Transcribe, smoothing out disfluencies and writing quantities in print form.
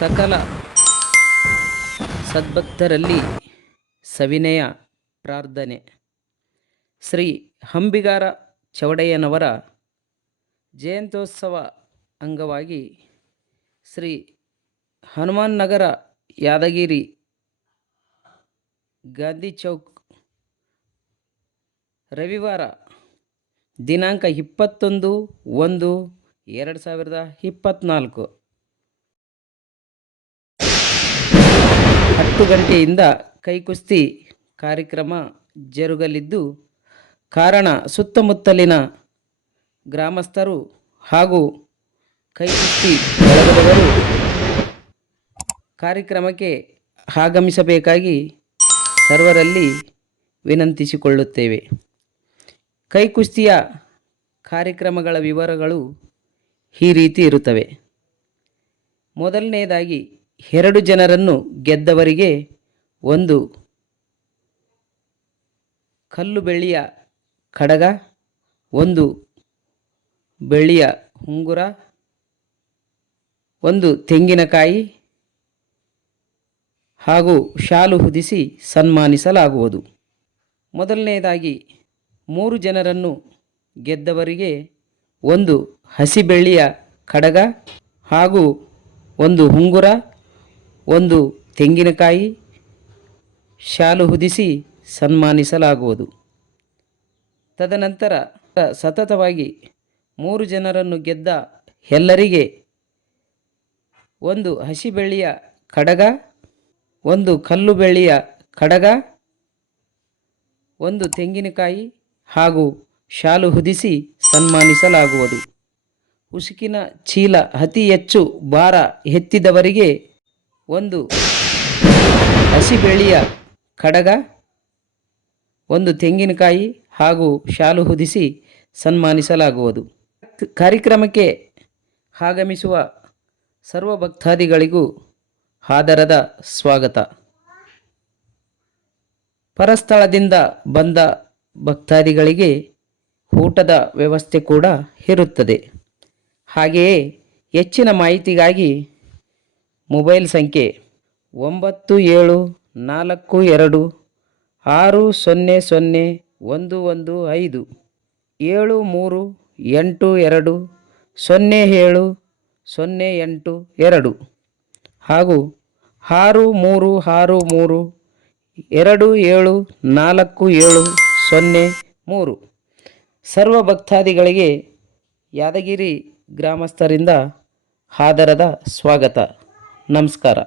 ಸಕಲ ಸದ್ಭಕ್ತರಲ್ಲಿ ಸವಿನಯ ಪ್ರಾರ್ಥನೆ. ಶ್ರೀ ಅಂಬಿಗಾರ ಚೌಡಯ್ಯನವರ ಜಯಂತ್ಯೋತ್ಸವ ಅಂಗವಾಗಿ ಶ್ರೀ ಹನುಮಾನ್ ನಗರ ಯಾದಗಿರಿ ಗಾಂಧಿ ಚೌಕ್ ರವಿವಾರ ದಿನಾಂಕ 21/1/2024 10 ಗಂಟೆಯಿಂದ ಕೈಕುಸ್ತಿ ಕಾರ್ಯಕ್ರಮ ಜರುಗಲಿದ್ದು, ಕಾರಣ ಸುತ್ತಮುತ್ತಲಿನ ಗ್ರಾಮಸ್ಥರು ಹಾಗೂ ಕೈಕುಸ್ತಿ ಬಳಗದವರು ಕಾರ್ಯಕ್ರಮಕ್ಕೆ ಆಗಮಿಸಬೇಕಾಗಿ ಸರ್ವರಲ್ಲಿ ವಿನಂತಿಸಿಕೊಳ್ಳುತ್ತೇವೆ. ಕೈಕುಸ್ತಿಯ ಕಾರ್ಯಕ್ರಮಗಳ ವಿವರಗಳು ಈ ರೀತಿ ಇರುತ್ತವೆ. ಮೊದಲನೆಯದಾಗಿ 2 ಜನರನ್ನು ಗೆದ್ದವರಿಗೆ ಒಂದು ಕಲ್ಲು ಬೆಳ್ಳಿಯ ಕಡಗ, ಒಂದು ಬೆಳ್ಳಿಯ ಉಂಗುರ, ಒಂದು ತೆಂಗಿನಕಾಯಿ ಹಾಗೂ ಶಾಲು ಹೊದಿಸಿ ಸನ್ಮಾನಿಸಲಾಗುವುದು. ಮೊದಲನೆಯದಾಗಿ 3 ಜನರನ್ನು ಗೆದ್ದವರಿಗೆ ಒಂದು ಹಸಿ ಬೆಳ್ಳಿಯ ಕಡಗ ಹಾಗೂ ಒಂದು ಉಂಗುರ, ಒಂದು ತೆಂಗಿನಕಾಯಿ, ಶಾಲು ಹೊದಿಸಿ ಸನ್ಮಾನಿಸಲಾಗುವುದು. ತದನಂತರ ಸತತವಾಗಿ 3 ಜನರನ್ನು ಗೆದ್ದ ಎಲ್ಲರಿಗೆ ಒಂದು ಹಸಿ ಬೆಳ್ಳಿಯ ಕಡಗ, ಒಂದು ಕಲ್ಲು ಬೆಳ್ಳಿಯ ಕಡಗ, ಒಂದು ತೆಂಗಿನಕಾಯಿ ಹಾಗೂ ಶಾಲು ಹೊದಿಸಿ ಸನ್ಮಾನಿಸಲಾಗುವುದು. ಉಸುಕಿನ ಚೀಲ ಅತಿ ಹೆಚ್ಚು ಭಾರ ಎತ್ತಿದವರಿಗೆ ಒಂದು ಹಸಿ ಬೆಳ್ಳಿಯ ಕಡಗ, ಒಂದು ತೆಂಗಿನಕಾಯಿ ಹಾಗೂ ಶಾಲು ಹೊದಿಸಿ ಸನ್ಮಾನಿಸಲಾಗುವುದು. ಕಾರ್ಯಕ್ರಮಕ್ಕೆ ಆಗಮಿಸುವ ಸರ್ವ ಭಕ್ತಾದಿಗಳಿಗೂ ಆದರದ ಸ್ವಾಗತ. ಪರಸ್ಥಳದಿಂದ ಬಂದ ಭಕ್ತಾದಿಗಳಿಗೆ ಊಟದ ವ್ಯವಸ್ಥೆ ಕೂಡ ಇರುತ್ತದೆ. ಹಾಗೆಯೇ ಹೆಚ್ಚಿನ ಮಾಹಿತಿಗಾಗಿ ಮೊಬೈಲ್ ಸಂಖ್ಯೆ 9742600115 73820708 ಹಾಗೂ 6363274703. ಸರ್ವ ಭಕ್ತಾದಿಗಳಿಗೆ ಯಾದಗಿರಿ ಗ್ರಾಮಸ್ಥರಿಂದ ಆದರದ ಸ್ವಾಗತ. ನಮಸ್ಕಾರ.